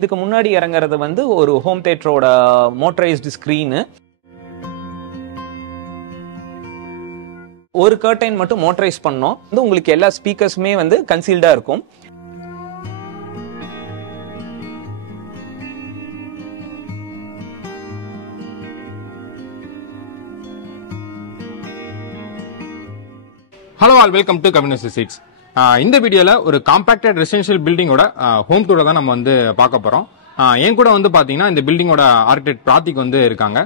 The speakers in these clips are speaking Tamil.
இதுக்கு முன்னாடி இறங்குறது வந்து ஒரு ஹோம் தியேட்டரோட மோட்டரைஸ்டு ஸ்க்ரீனு. ஒரு கர்டைன் மட்டும் மோட்டரைஸ் பண்ணோம். வந்து உங்களுக்கு எல்லா ஸ்பீக்கர்ஸுமே வந்து கன்சீல்டா இருக்கும். Hello all, welcome to communist seats. இந்த வீடியோல ஒரு காம்பாக்டட் ரெசிடென்ஷியல் பில்டிங்கோட ஹோம் டூரை தான் நம்ம வந்து பார்க்க போறோம். என் கூட வந்து பாத்தீங்கன்னா இந்த பில்டிங்கோட ஆர்கிடெக்ட் பிராத்திக் வந்து இருக்காங்க.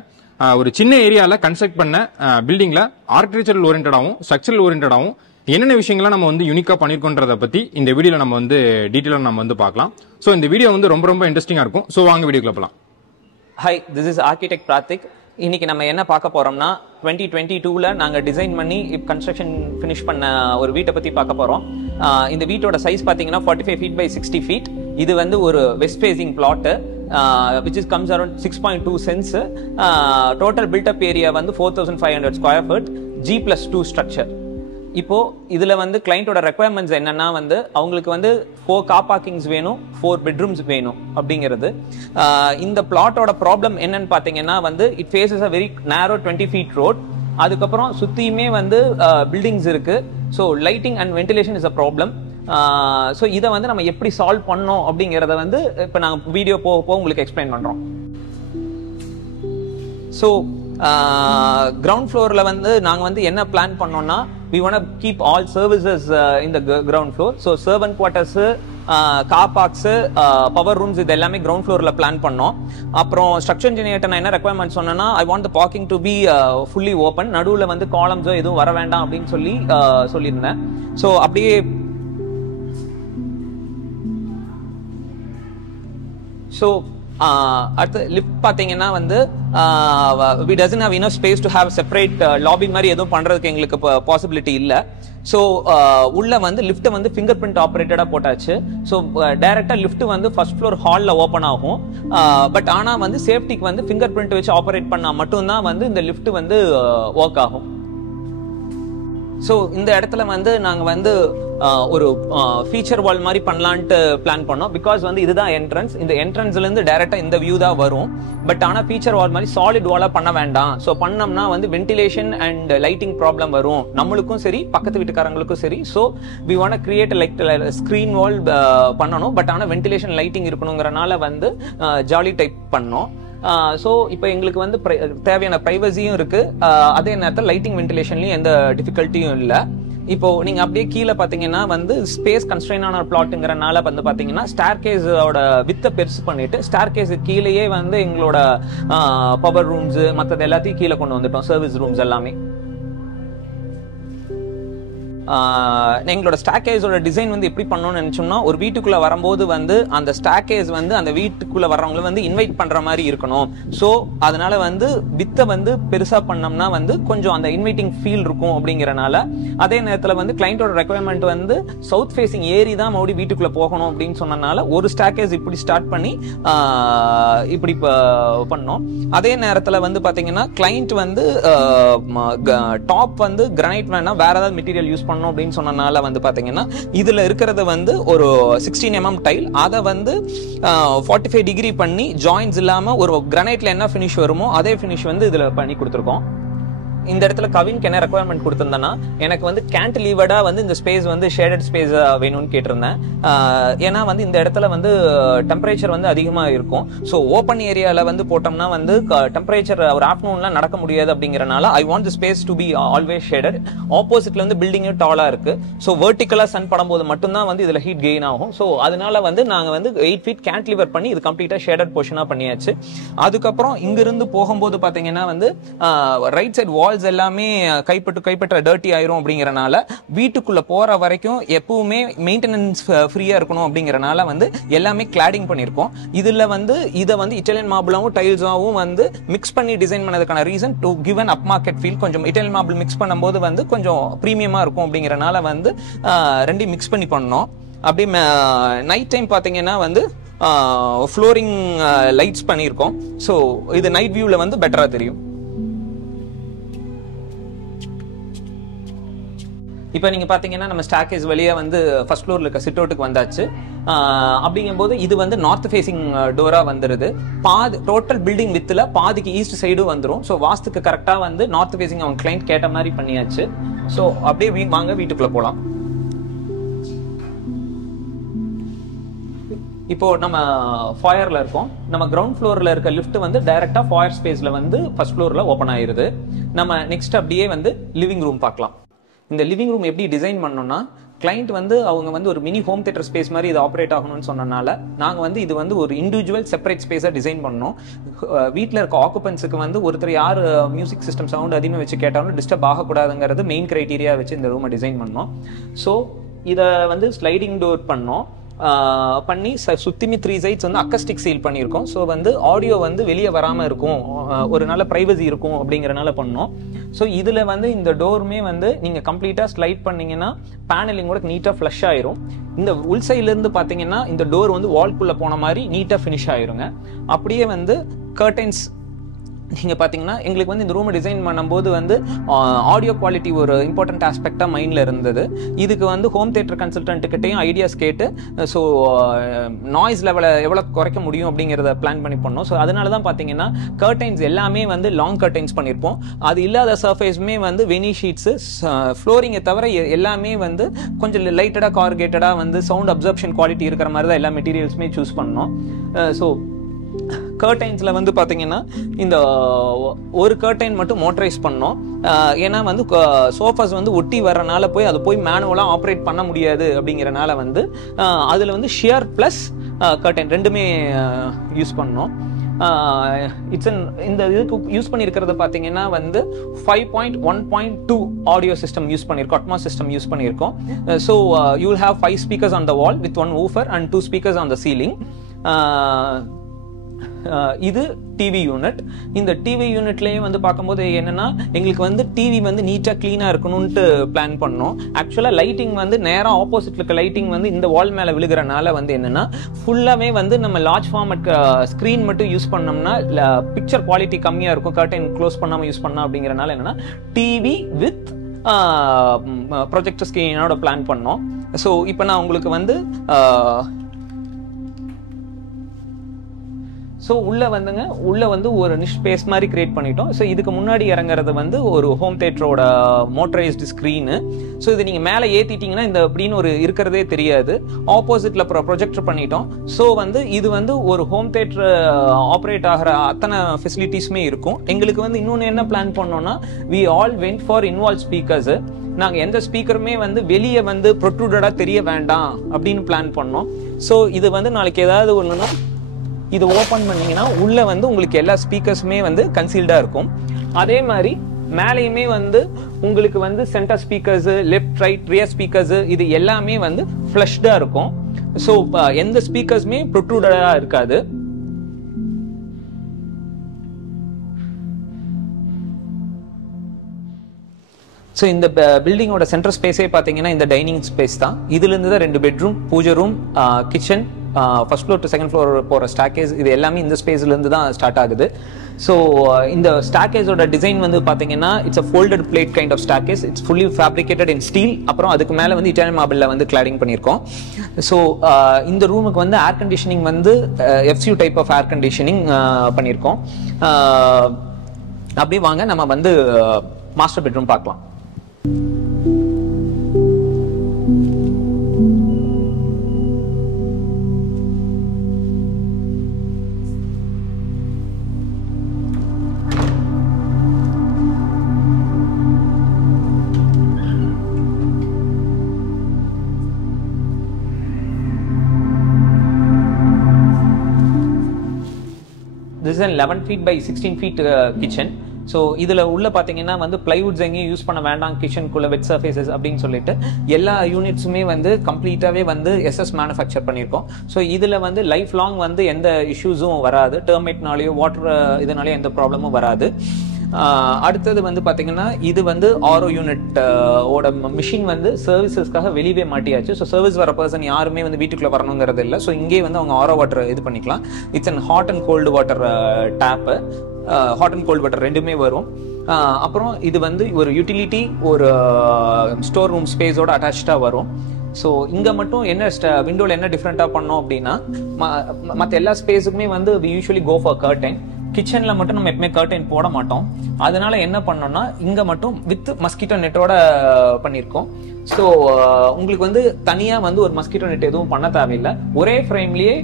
ஒரு சின்ன ஏரியால கன்ஸ்ட்ரக்ட் பண்ண பில்டிங்ல ஆர்கிடெக்சரல் ஓரியன்டாவும் ஸ்ட்ரக்சரல் ஓரியன்டாவும் என்னென்ன விஷயங்களை நம்ம வந்து யூனிக்கா பண்ணிருக்கோன்றத பத்தி இந்த வீடியோல நம்ம வந்து டீட்டெயிலா நம்ம வந்து பார்க்கலாம். ஸோ இந்த வீடியோ வந்து ரொம்ப ரொம்ப இன்ட்ரெஸ்டிங்கா இருக்கும். ஸோ வாங்க வீடியோக்குள்ள போகலாம். Hi, this is architect Prathik. இன்னைக்கு நம்ம என்ன பார்க்க போறோம்னா 2022ல நாங்க டிசைன் பண்ணி கன்ஸ்ட்ரக்ஷன் ஃபினிஷ் பண்ண ஒரு வீட்டை பத்தி பார்க்க போறோம். இந்த வீட்டோட சைஸ் பாத்தீங்கன்னா 45 feet by 60 feet. இது வந்து ஒரு west facing flat which is comes around 6.2 cents. Total built up area வந்து 4500 square foot, G+2 structure. இப்போ இதுல வந்து கிளைண்டோட ரெக்குவயர்மெண்ட்ஸ் என்னன்னா வந்து அவங்களுக்கு வந்து 4 கார் பார்க்கிங்ஸ் வேணும், 4 பெட்ரூம்ஸ் வேணும் அப்படிங்கிறது. இந்த பிளாட்டோட ப்ராப்ளம் என்னன்னு பாத்தீங்கன்னா வந்து இட் ஃபேசஸ் அ வெரி நேரோ 20 feet ரோட். அதுக்கப்புறம் சுத்தியுமே வந்து பில்டிங்ஸ் இருக்கு. So lighting and ventilation is a problem. So இதை வந்து நம்ம எப்படி சால்வ் பண்ணோம் அப்படிங்கிறத வந்து இப்போ நாங்கள் வீடியோ போக உங்களுக்கு எக்ஸ்பிளைன் பண்றோம். ஸோ கிரவுண்ட் ஃப்ளோர்ல வந்து நாங்கள் வந்து என்ன பிளான் பண்ணோம்னா we want to keep all services in the ground floor. So servant quarters, car parks, power rooms இது எல்லாமே கிரவுண்ட் ஃப்ளோர்ல பிளான் பண்ணோம். அப்புறம் ஸ்ட்ரக்சர் இன்ஜினியர்ட்ட நான் என்ன ரெக்குவயர்மெண்ட் சொன்னேன்னா I want the parking to be fully open, நடுவில் வந்து காலம்ஸோ எதுவும் வர வேண்டாம் அப்படின்னு சொல்லியிருந்தேன். ஸோ அப்படியே ஸோ அடுத்து லிஃப்ட் பாத்தீங்கன்னா வந்து we doesn't have enough space to have separate lobby மாதிரி எதுவும் பண்றதுக்கு எங்களுக்கு பாசிபிலிட்டி இல்ல. ஸோ உள்ள வந்து லிஃப்ட் வந்து ஃபிங்கர் பிரிண்ட் ஆப்ரேட்டடா போட்டாச்சு. ஸோ டைரக்டா லிஃப்ட் வந்து ஃபர்ஸ்ட் ஃப்ளோர் ஹால்ல ஓப்பன் ஆகும். பட் ஆனா வந்து சேஃப்டிக்கு வந்து ஃபிங்கர் பிரிண்ட் வச்சு ஆப்ரேட் பண்ணா மட்டும்தான் வந்து இந்த லிஃப்ட் வந்து ஒர்க் ஆகும். ஸோ இந்த இடத்துல வந்து நாங்கள் வந்து ஒரு ஃபீச்சர் வால் மாதிரி பண்ணலான்ட்டு பிளான் பண்ணோம். பிகாஸ் வந்து இதுதான் என்ட்ரன்ஸ். இந்த என்ட்ரன்ஸ்ல இருந்து டைரக்டா இந்த வியூ தான் வரும். பட் ஆனால் ஃபீச்சர் வால் மாதிரி சாலிட் வாலா பண்ண வேண்டாம். ஸோ பண்ணோம்னா வந்து வென்டிலேஷன் அண்ட் லைட்டிங் ப்ராப்ளம் வரும், நம்மளுக்கும் சரி பக்கத்து வீட்டுக்காரங்களுக்கும் சரி. So we want create like screen wall பண்ணணும். பட் ஆனால் வென்டிலேஷன் லைட்டிங் இருக்கணுங்கிறனால வந்து ஜாலி டைப் பண்ணோம். ஸோ இப்போ எங்களுக்கு வந்து தேவையான பிரைவசியும் இருக்கு, அதே நேரத்தில் லைட்டிங் வென்டிலேஷன்லயும் எந்த டிஃபிகல்ட்டியும் இல்லை. இப்போ நீங்க அப்படியே கீழே பாத்தீங்கன்னா வந்து ஸ்பேஸ் கன்ஸ்ட்ரெயின் ஆன பிளாட்டுங்கிறனால வந்து பாத்தீங்கன்னா ஸ்டார் கேஸோட வித்தை பெருசு பண்ணிட்டு ஸ்டார் கேஸ் கீழேயே வந்து எங்களோட பவர் ரூம்ஸ் மற்றது எல்லாத்தையும் கீழே கொண்டு வந்துட்டோம், சர்வீஸ் ரூம்ஸ் எல்லாமே. எங்களோட ஸ்டாக்கேஸோட டிசைன் வந்து எப்படி பண்ணணும்னு நினைச்சோம்னா ஒரு வீட்டுக்குள்ள வரும்போது வந்து அந்த ஸ்டாக்கேஸ் வந்து அந்த வீட்டுக்குள்ள வர்றவங்களை வந்து இன்வைட் பண்ற மாதிரி இருக்கணும். ஸோ அதனால வந்து வித்தை வந்து பெருசா பண்ணோம்னா வந்து கொஞ்சம் அந்த இன்வைட்டிங் ஃபீல் இருக்கும் அப்படிங்கறனால. அதே நேரத்தில் வந்து கிளைண்டோட ரெக்குவயர்மெண்ட் வந்து சவுத் ஃபேசிங் ஏரி தான் மறுபடியும் வீட்டுக்குள்ள போகணும் அப்படின்னு சொன்னனால ஒரு ஸ்டாக்கேஸ் இப்படி ஸ்டார்ட் பண்ணி இப்படி பண்ணோம். அதே நேரத்தில் வந்து பாத்தீங்கன்னா கிளைண்ட் வந்து டாப் வந்து கிரானைட் வேணா வேற ஏதாவது மெட்டீரியல் யூஸ் பண்ணணும் அப்படின்னு சொன்னனால வந்து பாத்தீங்கன்னா இதுல இருக்கிறது வந்து ஒரு 16 mm டைல், அதை வந்து 45 டிகிரி பண்ணி ஜாயின்ஸ் இல்லாம ஒரு கிரானைட்ல என்ன ஃபினிஷ் வருமோ அதே ஃபினிஷ் வந்து இதுல பண்ணி கொடுத்துருக்கோம். இந்த இடத்துல கவின்க்கு என்ன ரெக்குவயர்மெண்ட் கொடுத்திருந்தேன்னா எனக்கு வந்து கேன்டிலீவர்டா வந்து இந்த ஸ்பேஸ் வந்து ஷேடட் ஸ்பேஸ் வேணும்னு கேட்டிருந்தேன். ஏன்னா வந்து இந்த இடத்துல வந்து டெம்பரேச்சர் வந்து அதிகமா இருக்கும். ஸோ ஓப்பன் ஏரியால வந்து போட்டோம்னா வந்து டெம்பரேச்சர் ஒரு ஆஃப்டர்நூன்லாம் நடக்க முடியாது அப்படிங்கறனால I want the space to be always shaded. ஆப்போசிட்ல வந்து பில்டிங்கும் டாலா இருக்கு. ஸோ வெர்டிகலா சன் படும்போது மட்டும்தான் வந்து இதுல ஹீட் கெயின் ஆகும். ஸோ அதனால வந்து நாங்க வந்து 8 feet கேன்டிலீவர் பண்ணி இது கம்ப்ளீட்டா ஷேடட் போர்ஷனா பண்ணியாச்சு. அதுக்கப்புறம் இங்கிருந்து போகும்போது பாத்தீங்கன்னா வந்து ரைட் சைட் வால்ஸ் எல்லாமே கைப்பற்ற டர்ட்டி ஆயிரும் அப்படிங்கறனால வீட்டுக்குள்ள போற வரைக்கும் எப்பவுமே மெயின்டெனன்ஸ் ஃப்ரீயா இருக்கணும் அப்படிங்கறனால வந்து எல்லாமே கிளாடிங் பண்ணிருக்கோம். இதுல வந்து இதை வந்து இட்டாலியன் மார்பிளாவும் டைல்ஸாவும் வந்து மிக்ஸ் பண்ணி டிசைன் பண்ணதுக்கான reason to give an up market feel. கொஞ்சம் இட்டாலியன் மார்பிள் மிக்ஸ் பண்ணும்போது வந்து கொஞ்சம் பிரீமியமா இருக்கும் அப்படிங்கறனால வந்து ரெண்டையும் மிக்ஸ் பண்ணி பண்ணோம். அப்படியே நைட் டைம் பாத்தீங்கன்னா வந்து ஃப்ளோரிங் லைட்ஸ் பண்ணியிருக்கோம். ஸோ இது நைட் வியூல வந்து பெட்டரா தெரியும். இப்போ நீங்க பாத்தீங்கன்னா நம்ம ஸ்டார்கேஸ் வழியா வந்து ஃபர்ஸ்ட் ஃப்ளோர்ல இருக்க சிட் அவுட்டுக்கு வந்தாச்சு. அப்படிங்கும்போது இது வந்து நார்த் ஃபேசிங் டோரா வந்துருது. டோட்டல் பில்டிங் வித்துல பாதிக்கு ஈஸ்ட் சைடும் வந்துடும். ஸோ வாஸ்துக்கு கரெக்டா வந்து நார்த் ஃபேசிங் அவங்க கிளைண்ட் கேட்ட மாதிரி பண்ணியாச்சு. ஸோ அப்படியே வாங்க வீட்டுக்குள்ள போலாம். இப்போ நம்ம ஃபாயர்ல இருக்கோம். நம்ம கிரவுண்ட் ஃப்ளோர்ல இருக்க லிஃப்ட் வந்து டைரக்டா ஃபாயர் ஸ்பேஸ்ல வந்து ஃபர்ஸ்ட் ஃப்ளோர்ல ஓப்பன் ஆயிருது. நம்ம நெக்ஸ்ட் அப்படியே வந்து லிவிங் ரூம் பார்க்கலாம். இந்த லிவிங் ரூம் எப்படி டிசைன் பண்ணோம்னா, கிளைண்ட் வந்து அவங்க வந்து ஒரு மினி ஹோம் தியேட்டர் ஸ்பேஸ் மாதிரி இது ஆப்ரேட் ஆகணும்னு சொன்னனால நாங்கள் வந்து இது வந்து ஒரு இண்டிவிஜுவல் செப்பரேட் ஸ்பேஸாக டிசைன் பண்ணோம். வீட்டில் இருக்க ஆக்குபென்ட்ஸுக்கு வந்து ஒருத்தர் யார் மியூசிக் சிஸ்டம் சவுண்ட் அதிகமாக வச்சு கேட்டாலும் டிஸ்டர்ப் ஆகக்கூடாதுங்கிறது மெயின் கிரைட்டீரியா வச்சு இந்த ரூமை டிசைன் பண்ணோம். ஸோ இதை வந்து ஸ்லைடிங் டோர் பண்ணோம். பண்ணி சுத்திமி 3 சைட்ஸ் வந்து அக்கஸ்டிக் சீல் பண்ணியிருக்கோம். ஸோ வந்து ஆடியோ வந்து வெளியே வராமல் இருக்கும், ஒரு நல்ல ப்ரைவசி இருக்கும் அப்படிங்கிறனால பண்ணோம். ஸோ இதில் வந்து இந்த டோருமே வந்து நீங்கள் கம்ப்ளீட்டாக ஸ்லைட் பண்ணீங்கன்னா பேனலிங் கூட நீட்டாக ஃப்ளஷ் ஆயிரும். இந்த உள் சைட்லேருந்து பார்த்தீங்கன்னா இந்த டோர் வந்து வால்குள்ளே போன மாதிரி நீட்டாக ஃபினிஷ் ஆயிருங்க. அப்படியே வந்து கர்டைன்ஸ் நீங்கள் பார்த்தீங்கன்னா எங்களுக்கு வந்து இந்த ரூமை டிசைன் பண்ணும்போது வந்து ஆடியோ குவாலிட்டி ஒரு இம்பார்ட்டன்ட் ஆஸ்பெக்டாக மைண்டில் இருந்தது. இதுக்கு வந்து ஹோம் தியேட்டர் கன்சல்டன்ட்டுக்கிட்டையும் ஐடியாஸ் கேட்டு ஸோ நாய்ஸ் லெவலை எவ்வளோ குறைக்க முடியும் அப்படிங்கிறத பிளான் பண்ணி பண்ணோம். ஸோ அதனால தான் பார்த்தீங்கன்னா கர்டைன்ஸ் எல்லாமே வந்து லாங் கர்டைன்ஸ் பண்ணியிருப்போம். அது இல்லாத சர்ஃபேஸுமே வந்து வெனி ஷீட்ஸு, ஃப்ளோரிங்கை தவிர எல்லாமே வந்து கொஞ்சம் லைட்டடாக கார்கேட்டடாக வந்து சவுண்ட் அப்சர்ப்ஷன் குவாலிட்டி இருக்கிற மாதிரி தான் எல்லா மெட்டீரியல்ஸுமே சூஸ் பண்ணோம். ஸோ கர்டைன்ஸில் வந்து பார்த்தீங்கன்னா இந்த ஒரு கர்டைன் மட்டும் மோட்டரைஸ் பண்ணோம். ஏன்னா வந்து சோஃபாஸ் வந்து ஒட்டி வர்றனால அது போய் மேனுவலாக ஆப்ரேட் பண்ண முடியாது அப்படிங்கிறனால வந்து அதில் வந்து ஷியர் ப்ளஸ் கர்டைன் ரெண்டுமே யூஸ் பண்ணோம். இந்த இதுக்கு யூஸ் பண்ணியிருக்கிறது பார்த்தீங்கன்னா வந்து 5.1.2 ஆடியோ சிஸ்டம் யூஸ் பண்ணியிருக்கோம், அட்மாஸ் சிஸ்டம் யூஸ் பண்ணியிருக்கோம். So you will have 5 speakers on the wall with 1 woofer and 2 speakers on the ceiling. இது டிவி யூனிட். இந்த டிவி யூனிட்லயே வந்து பார்க்கும்போது என்னன்னா எங்களுக்கு வந்து டிவி வந்து நீட்டா கிளீனா இருக்கணும்ட்டு பிளான் பண்ணோம். ஆக்சுவலா லைட்டிங் வந்து நேரா ஆப்போசிட்ல இருக்க லைட்டிங் வந்து இந்த வால் மேல விழுகிறனால வந்து என்னன்னா ஃபுல்லாவே வந்து நம்ம லார்ஜ் ஃபார்மட் ஸ்கிரீன் மட்டும் யூஸ் பண்ணோம்னா பிக்சர் குவாலிட்டி கம்மியா இருக்கும், கர்டைன் க்ளோஸ் பண்ணாம யூஸ் பண்ணா அப்படிங்கறனால என்னன்னா டிவி வித் ப்ரொஜெக்டர் ஸ்கிரீனோட பிளான் பண்ணோம். ஸோ இப்போ நான் உங்களுக்கு வந்து ஸோ உள்ள வந்து ஒரு நிஷ் ஸ்பேஸ் மாதிரி கிரியேட் பண்ணிட்டோம். ஸோ இதுக்கு முன்னாடி இறங்குறது வந்து ஒரு ஹோம் தியேட்டரோட மோட்டரைஸ்டு ஸ்க்ரீனு. ஸோ இது நீங்கள் மேலே ஏற்றிட்டீங்கன்னா இந்த அப்படின்னு ஒரு இருக்கிறதே தெரியாது. ஆப்போசிட்டில் ப்ரொஜெக்டர் பண்ணிட்டோம். ஸோ வந்து இது வந்து ஒரு ஹோம் தியேட்டர் ஆப்ரேட் ஆகிற அத்தனை ஃபெசிலிட்டிஸுமே இருக்கும். எங்களுக்கு வந்து இன்னொன்று என்ன பிளான் பண்ணோம்னா, we all went for involve speakers. நாங்கள் எந்த ஸ்பீக்கருமே வந்து வெளியே வந்து ப்ரொட்ரூடடாக தெரிய வேண்டாம் அப்படின்னு பிளான் பண்ணோம். ஸோ இது வந்து நாளைக்கு ஏதாவது ஒன்றுனா இது ஓப்பன் பண்ணீங்கன்னா உள்ள வந்து உங்களுக்கு எல்லா ஸ்பீக்கர்ஸுமே வந்து கன்சீல்டா இருக்கும். அதே மாதிரி மேலேயுமே வந்து உங்களுக்கு வந்து centre speakers, left right rear speakers இது எல்லாமே வந்து ஃப்ளஷ்டா இருக்கும். ஸோ எந்த ஸ்பீக்கர்ஸுமே ப்ரொட்ரூடடா இருக்காது. ஸோ இந்த பில்டிங்கோட சென்டர் ஸ்பேஸே பார்த்தீங்கன்னா இந்த டைனிங் ஸ்பேஸ் தான். இதுலேருந்து தான் 2 பெட்ரூம், பூஜை room, kitchen, first floor to second floor போகிற ஸ்டாக்கேஸ் இது எல்லாமே இந்த ஸ்பேஸ்லேருந்து தான் ஸ்டார்ட் ஆகுது. ஸோ இந்த ஸ்டாக்கேஸோட டிசைன் வந்து பார்த்தீங்கன்னா it's a folded plate kind of staircase. It's fully fabricated in steel. அப்புறம் அதுக்கு மேலே வந்து இட்டாலியன் மார்பிளில் வந்து கிளாடிங் பண்ணியிருக்கோம். ஸோ இந்த ரூமுக்கு வந்து ஏர் கண்டிஷனிங் வந்து FCU type of air conditioning பண்ணியிருக்கோம். அப்படியே வாங்க நம்ம வந்து மாஸ்டர் பெட்ரூம் பார்க்கலாம். This is an 11 feet by 16 feet kitchen. So இதில் உள்ள பார்த்தீங்கன்னா வந்து பிளைவுட்ஸ் எங்கேயும் யூஸ் பண்ண வேண்டாம் கிச்சனுக்குள்ள வெட் சர்ஃபேசஸ் அப்படின்னு சொல்லிட்டு எல்லா யூனிட்ஸுமே வந்து கம்ப்ளீட்டாகவே வந்து SS மேனுஃபேக்சர் பண்ணியிருக்கோம். ஸோ இதில் வந்து லைஃப் லாங் வந்து எந்த இஷ்யூஸும் வராது, டெர்மைட்னாலேயோ வாட்டர் இதனாலேயோ எந்த ப்ராப்ளமும் வராது. அடுத்தது வந்து பார்த்தீங்கன்னா இது வந்து ஆரோ யூனிட் ஓட மிஷின் வந்து சர்வீசஸ்க்காக வெளியே மாட்டியாச்சு. ஸோ சர்வீஸ் வர பர்சன் யாருமே வந்து வீட்டுக்குள்ளே வரணுங்கிறது இல்லை. ஸோ இங்கே வந்து அவங்க ஆரோ வாட்டர் இது பண்ணிக்கலாம். It's and hot and cold water tap, hot and cold water ரெண்டுமே வரும். அப்புறம் இது வந்து ஒரு யூட்டிலிட்டி ஒரு ஸ்டோர் ரூம் ஸ்பேஸோட அட்டாச்சாக வரும். ஸோ இங்கே மட்டும் என்ன விண்டோவில் என்ன டிஃப்ரெண்ட்டாக பண்ணோம் அப்படின்னா மற்ற எல்லா ஸ்பேஸுக்குமே வந்து யூஸ்வலி கோ ஃபார் கர்டைன். கிச்சனில் மட்டும் நம்ம எப்பவுமே கர்டைன் போட மாட்டோம். அதனால என்ன பண்ணோம்னா இங்கே மட்டும் வித் மஸ்கிட்டோ நெட்டோட பண்ணியிருக்கோம். ஸோ உங்களுக்கு வந்து தனியாக வந்து ஒரு மஸ்கிட்டோ நெட் எதுவும் பண்ண தேவையில்லை. ஒரே ஃப்ரேம்லேயே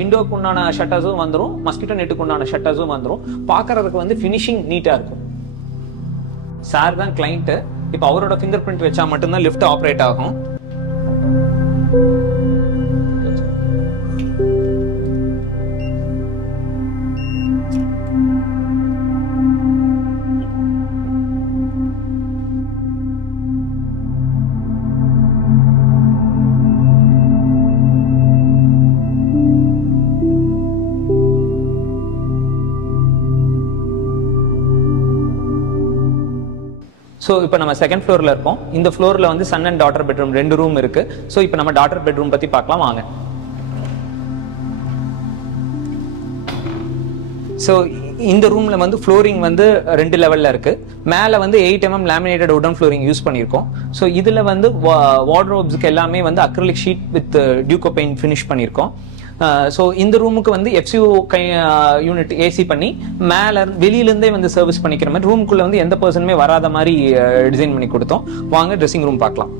விண்டோக்கு உண்டான ஷட்டர்ஸும் வந்துடும், மஸ்கிட்டோ நெட்டுக்கு உண்டான ஷட்டர்ஸும் வந்துடும். பார்க்கறதுக்கு வந்து ஃபினிஷிங் நீட்டாக இருக்கும். சார் தான் கிளைண்ட்டு. இப்போ அவரோட ஃபிங்கர் பிரிண்ட் வச்சா மட்டும்தான் லிஃப்ட் ஆப்ரேட் ஆகும். ஸோ இப்போ நம்ம செகண்ட் ஃப்ளோரில் இருக்கோம். இந்த ஃப்ளோரில் வந்து son and daughter bedroom 2 room இருக்கு. ஸோ இப்போ நம்ம டாட்டர் பெட்ரூம் பற்றி பார்க்கலாம் வாங்க. ஸோ இந்த ரூமில் வந்து ஃப்ளோரிங் வந்து 2 லெவலில் இருக்கு. மேலே வந்து 8 mm லேமினேட்டட் உடன் ஃப்ளோரிங் யூஸ் பண்ணியிருக்கோம். ஸோ இதில் வந்து வார்ட்ரோப்ஸ்க்கு எல்லாமே வந்து acrylic sheet with Duco paint finish பண்ணியிருக்கோம். ஸோ இந்த ரூமுக்கு வந்து எஃப்சிஓ யூனிட் ஏசி பண்ணி மேலே வெளியிலேருந்தே வந்து சர்வீஸ் பண்ணிக்கிற மாதிரி ரூமுக்குள்ளே வந்து எந்த பர்சனுமே வராத மாதிரி டிசைன் பண்ணி கொடுத்தோம். வாங்க ட்ரெஸ்ஸிங் ரூம் பார்க்கலாம்.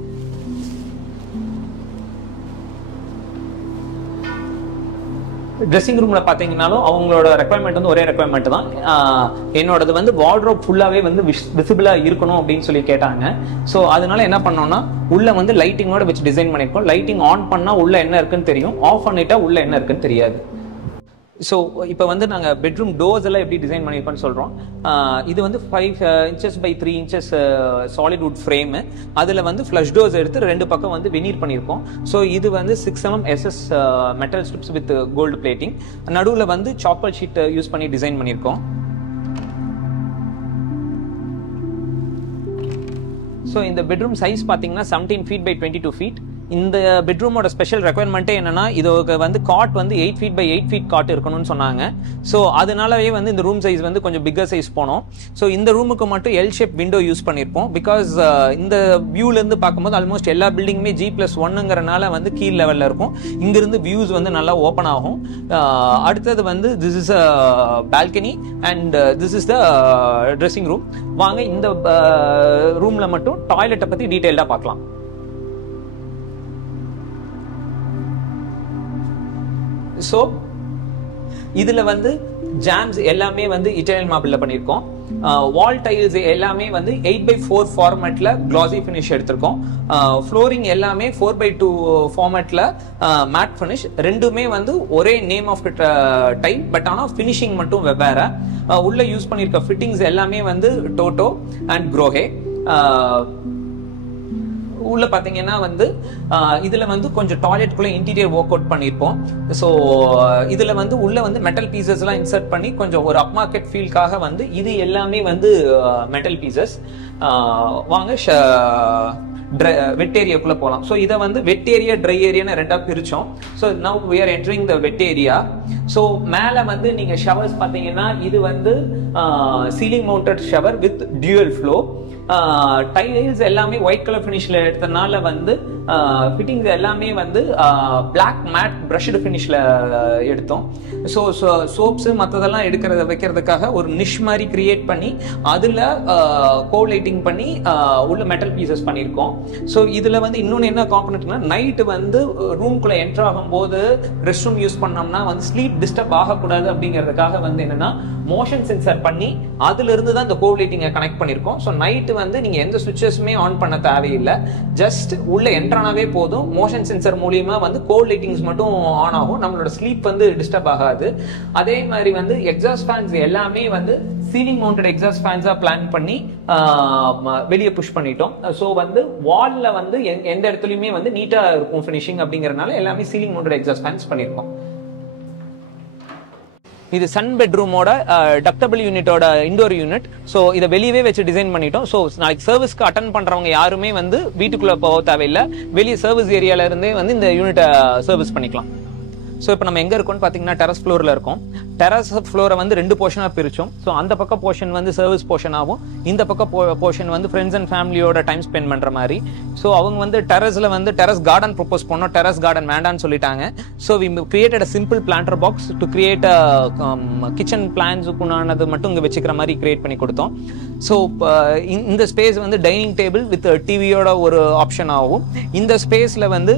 ட்ரெஸ்ஸிங் ரூம்ல பாத்தீங்கன்னாலும் அவங்களோட ரெக்குவயர்மெண்ட் வந்து ஒரே ரெக்குவயர்மெண்ட் தான். என்னோடது வந்து வார்ட்ரோப் ஃபுல்லாவே வந்து விசிபிளா இருக்கணும் அப்படின்னு சொல்லி கேட்டாங்க. ஸோ அதனால என்ன பண்ணோம்னா உள்ள வந்து லைட்டிங்கோட வச்சு டிசைன் பண்ணிருக்கோம். லைட்டிங் ஆன் பண்ணா உள்ள என்ன இருக்குன்னு தெரியும், ஆஃப் பண்ணிட்டா உள்ள என்ன இருக்குன்னு தெரியாது. ஸோ இப்போ வந்து நாங்கள் பெட்ரூம் டோர்ஸ் எல்லாம் எப்படி டிசைன் பண்ணியிருக்கோம்னு சொல்கிறோம். இது வந்து 5 inches by 3 inches solid would frame. அதில் வந்து ஃப்ளஷ் டோர்ஸ் எடுத்து 2 பக்கம் வந்து வெனீர் பண்ணியிருக்கோம். ஸோ இது வந்து 6 mm SS metal strips with gold plating. நடுவில் வந்து சாப்பல் ஷீட் யூஸ் பண்ணி டிசைன் பண்ணியிருக்கோம். ஸோ இந்த பெட்ரூம் சைஸ் பார்த்தீங்கன்னா 17 feet by 22 feet. இந்த பெட்ரூமோட ஸ்பெஷல் ரெக்குவயர்மெண்ட்டே என்னன்னா இதுக்கு வந்து காட் வந்து 8 feet by 8 feet காட் இருக்கணும்னு சொன்னாங்க. ஸோ அதனாலவே வந்து இந்த ரூம் சைஸ் வந்து கொஞ்சம் பிக்கர் சைஸ் போனோம். ஸோ இந்த ரூமுக்கு மட்டும் எல் ஷேப் விண்டோ யூஸ் பண்ணியிருப்போம். பிகாஸ் இந்த வியூலேருந்து பார்க்கும்போது ஆல்மோஸ்ட் எல்லா பில்டிங்குமே G+1ங்கிறனால வந்து கீழ் லெவலில் இருக்கும். இங்கிருந்து வியூஸ் வந்து நல்லா ஓப்பன் ஆகும். அடுத்தது வந்து this is a balcony and this is the dressing room. வாங்க இந்த ரூமில் மட்டும் டாய்லெட்டை பற்றி டீட்டெயில்டாக பார்க்கலாம். ஸோ இதுல வந்து ஜாம்ஸ் எல்லாமே வந்து இட்டாலியன் மார்பிள்ல பண்ணியிருக்கோம். வால் டைல்ஸ் எல்லாமே வந்து 8x4 ஃபார்மேட்ல கிளாசி ஃபினிஷ் எடுத்திருக்கோம். ஃப்ளோரிங் எல்லாமே 4x2 ஃபார்மேட்ல மேட் ஃபினிஷ். ரெண்டுமே வந்து ஒரே நேம் ஆஃப் டைப், பட் ஆனால் ஃபினிஷிங் மட்டும் வெவ்வேறு. உள்ள யூஸ் பண்ணியிருக்க ஃபிட்டிங்ஸ் எல்லாமே வந்து டோட்டோ அண்ட் குரோஹே. உள்ள பாத்தீங்கன்னா வந்து இதுல வந்து கொஞ்சம் டாய்லெட்குள்ள இன்டீரியர் ஒர்க் அவுட் பண்ணிருப்போம். ஸோ இதுல வந்து உள்ள வந்து மெட்டல் பீசஸ் எல்லாம் இன்சர்ட் பண்ணி கொஞ்சம் ஒரு அப் மார்க்கெட் ஃபீல்காக வந்து இது எல்லாமே வந்து மெட்டல் பீசஸ். வாங்க வெட் ஏரியாக்குள்ள போகலாம். ஸோ இதை வந்து வெட் ஏரியா ட்ரை ஏரியான்னு 2ஆ பிரிச்சோம். So now we are entering the wet area. So மேலே வந்து நீங்க ஷவர்ஸ் பார்த்தீங்கன்னா இது வந்து ceiling mounted shower with dual flow. Tiles எல்லாமே ஒயிட் கலர் ஃபினிஷ்ல எடுத்தனால வந்து ஃபிட்டிங்ஸ் எல்லாமே வந்து பிளாக் மேட் பிரஷ்டு ஃபினிஷ்ல எடுத்தோம். ஸோ சோப்ஸ் மற்றதெல்லாம் வைக்கிறதுக்காக ஒரு நிஷ் மாதிரி கிரியேட் பண்ணி அதில் கோ லைட்டிங் பண்ணி உள்ள மெட்டல் பீசஸ் பண்ணியிருக்கோம். ஸோ இதில் வந்து இன்னொன்று என்ன காம்பனண்ட்னா நைட்டு வந்து ரூம்குள்ளே என்ட்ரு ஆகும்போது ரெஸ்ட் ரூம் யூஸ் பண்ணோம்னா வந்து ஸ்லீப் டிஸ்டர்ப் ஆகக்கூடாது அப்படிங்கிறதுக்காக வந்து என்னன்னா மோஷன் சென்சார் பண்ணி அதுல இருந்து தான் இந்த கோ லைட்டிங்கை கனெக்ட் பண்ணியிருக்கோம். ஸோ நைட்டு வந்து நீங்க எந்த சுவிட்சஸுமே ஆன் பண்ண தேவையில்லை. ஜஸ்ட் உள்ள என்ட்ரானாவே போதும். மோஷன் சென்சர் மூலியமா வந்து கோல்ட் லைட்டிங்ஸ் மட்டும் ஆன் ஆகும். நம்மளோட ஸ்லீப் வந்து டிஸ்டர்ப் ஆகாது. அதே மாதிரி வந்து எக்ஸாஸ்ட் ஃபேன்ஸ் எல்லாமே வந்து சீலிங் மவுண்டட் எக்ஸாஸ்ட் ஃபேன்ஸா பிளான் பண்ணி வெளியே புஷ் பண்ணிட்டோம். ஸோ வந்து வால்ல வந்து எந்த இடத்துலயுமே வந்து நீட்டா இருக்கும் ஃபினிஷிங் அப்படிங்கறதுனால எல்லாமே சீலிங் மவுண்டட் எக்ஸாஸ்ட் ஃபேன்ஸ் பண்ணியிருக்கோம். இது சன் பெட்ரூமோட டக்டபிள் யூனிட்டோட இண்டோர் யூனிட். ஸோ இதை வெளியவே வச்சு டிசைன் பண்ணிட்டோம். ஸோ நாளைக்கு சர்வீஸ்க்கு அட்டன் பண்றவங்க யாருமே வந்து வீட்டுக்குள்ள போக தேவையில்லை. வெளியே சர்வீஸ் ஏரியால இருந்தே வந்து இந்த யூனிட்டை சர்வீஸ் பண்ணிக்கலாம். ஸோ இப்போ நம்ம எங்க இருக்கோம்னு பார்த்தீங்கன்னா டெரஸ் ஃப்ளோர்ல இருக்கோம். டெரஸ் ஃப்ளோரை வந்து 2 போர்ஷனாக பிரித்தோம். ஸோ அந்த பக்கம் போர்ஷன் வந்து சர்வீஸ் போர்ஷன் ஆகும், இந்த பக்கம் போர்ஷன் வந்து ஃப்ரெண்ட்ஸ் அண்ட் ஃபேமிலியோட டைம் ஸ்பெண்ட் பண்ணுற மாதிரி. ஸோ அவங்க வந்து டெரஸில் வந்து டெரஸ் கார்டன் ப்ரொப்போஸ் பண்ணோம், டெரஸ் கார்டன் வேண்டான்னு சொல்லிட்டாங்க. So we created a simple planter box to create kitchen பிளான்ஸுக்குனானது மட்டும் இங்கே வச்சுக்கிற மாதிரி கிரியேட் பண்ணி கொடுத்தோம். ஸோ இந்த ஸ்பேஸ் வந்து டைனிங் டேபிள் வித் டிவியோட ஒரு ஆப்ஷன் ஆகும். இந்த ஸ்பேஸில் வந்து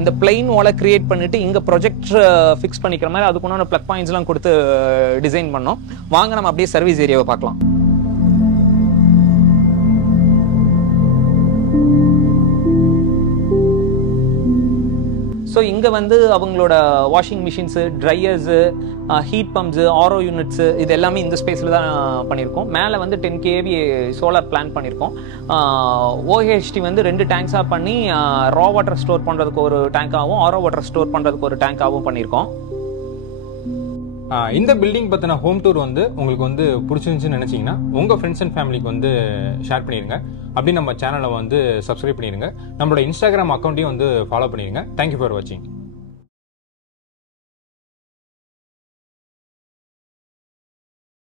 இந்த பிளைன் வாலை கிரியேட் பண்ணிட்டு இங்கே ப்ரொஜெக்டர் ஃபிக்ஸ் பண்ணிக்கிற மாதிரி அதுக்குன்னு ப்ளக் பாயிண்ட்ஸ்லாம் கொடுத்து டிசைன் பண்ணோம். வாங்க நம்ம அப்படியே சர்வீஸ் ஏரியாவை பார்க்கலாம். ஸோ இங்கே வந்து அவங்களோட வாஷிங் மிஷின்ஸு, ட்ரையர்ஸு, ஹீட் பம்ப்ஸு, ஆரோ யூனிட்ஸு இது எல்லாமே இந்த ஸ்பேஸில் தான் பண்ணியிருக்கோம். மேலே வந்து 10 kV சோலார் பிளான் பண்ணியிருக்கோம். OHT வந்து 2 டேங்க்ஸாக பண்ணி ரா வாட்டர் ஸ்டோர் பண்ணுறதுக்கு ஒரு டேங்காகவும் ஆரோ வாட்டர் ஸ்டோர் பண்ணுறதுக்கு ஒரு டேங்காகவும் பண்ணியிருக்கோம். இந்த பில்டிங் பற்றின ஹோம் டூர் வந்து உங்களுக்கு வந்து பிடிச்சிருந்துச்சுன்னு நினச்சிங்கன்னா உங்கள் ஃப்ரெண்ட்ஸ் அண்ட் ஃபேமிலிக்கு வந்து ஷேர் பண்ணிடுங்க. அப்படி நம்ம சேனலை வந்து சப்ஸ்கிரைப் பண்ணிடுங்க. நம்மளோட இன்ஸ்டாகிராம் அக்கௌண்ட்டையும் வந்து ஃபாலோ பண்ணிடுங்க. தேங்க்யூ ஃபார் வாட்சிங்.